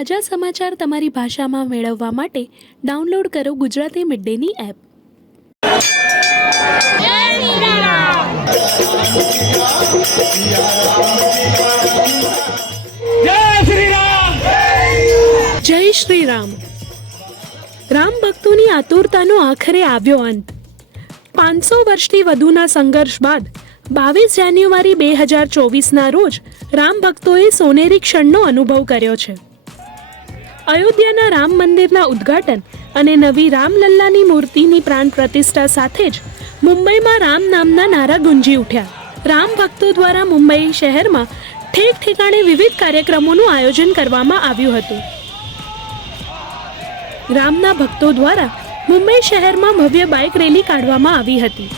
તાજા સમાચાર તમારી ભાષામાં મેળવવા માટે ડાઉનલોડ કરો ગુજરાતી મિડ ડેની એપ. જય શ્રી રામ. રામ ભક્તોની આતુરતાનો આખરે આવ્યો અંત. 500 વર્ષથી વધુના સંઘર્ષ બાદ 22 જાન્યુઆરી 2024ના રોજ રામ ભક્તોએ સોનેરી ક્ષણનો અનુભવ કર્યો છે. અયોધ્યાના રામ મંદિરના ઉદ્ઘાટન અને નવી રામલલ્લાની મૂર્તિની પ્રાણ પ્રતિષ્ઠા સાથે જ મુંબઈમાં રામ નામના નારા ગુંજી ઉઠ્યા. રામ ભક્તો દ્વારા મુંબઈ શહેરમાં ઠેક ઠેકાણે વિવિધ કાર્યક્રમોનું આયોજન કરવામાં આવ્યું હતું. રામના ભક્તો દ્વારા મુંબઈ શહેરમાં ભવ્ય બાઇક રેલી કાઢવામાં આવી હતી.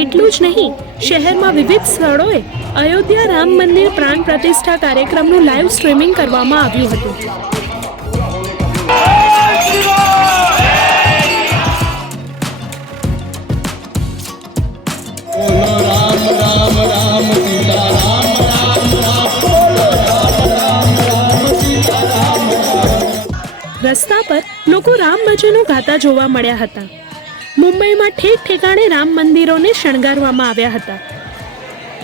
એટલું જ નહીં, શહેરમાં વિવિધ સ્થળોએ અયોધ્યા રામ મંદિર પ્રાણ પ્રતિષ્ઠા કાર્યક્રમનું લાઈવ સ્ટ્રીમિંગ કરવામાં આવ્યું હતું. રસ્તા પર લોકો રામ ભજનો ગાતા જોવા મળ્યા હતા. મુંબઈમાં ઠેક ઠેકાણે રામ મંદિરોને શણગારવામાં આવ્યા હતા.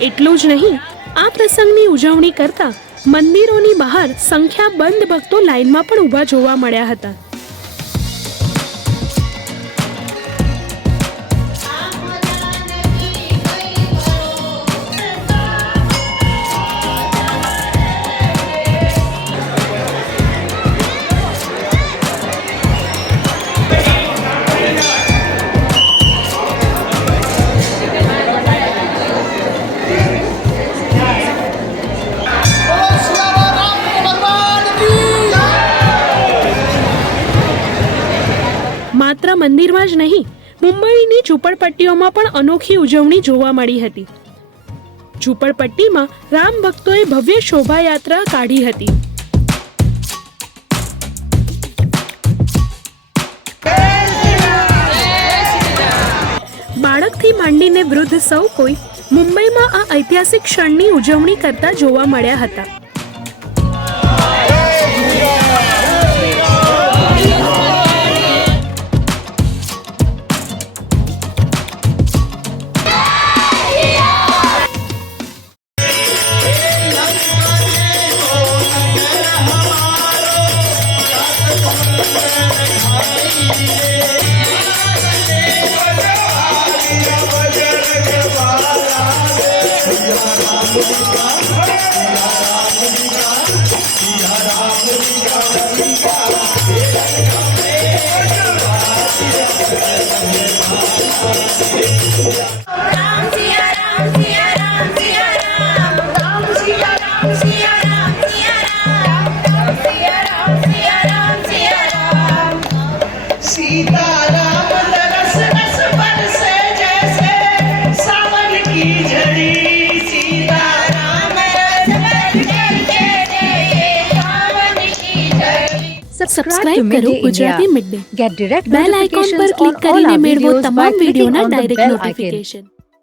એટલું જ નહીં, આ પ્રસંગની ઉજવણી કરતા મંદિરોની બહાર સંખ્યાબંધ ભક્તો લાઇનમાં પણ ઊભા જોવા મળ્યા હતા. માત્ર મંદિરમાં જ નહીં, મુંબઈની ઝૂંપડપટ્ટીઓમાં પણ અનોખી ઉજવણી જોવા મળી હતી. ઝૂંપડપટ્ટીમાં રામ ભક્તોએ ભવ્ય શોભાયાત્રા કાઢી હતી. બાળકથી માંડીને વૃદ્ધ સૌ કોઈ મુંબઈમાં આ ઐતિહાસિક ક્ષણની ઉજવણી કરતા જોવા મળ્યા હતા. સબસ્ક્રાઇબ કરો Gujarati mid day. Get direct bell icon પર ક્લિક કરીને મેળવો તમામ વિડીયોના ડાયરેક્ટ નોટિફિકેશન.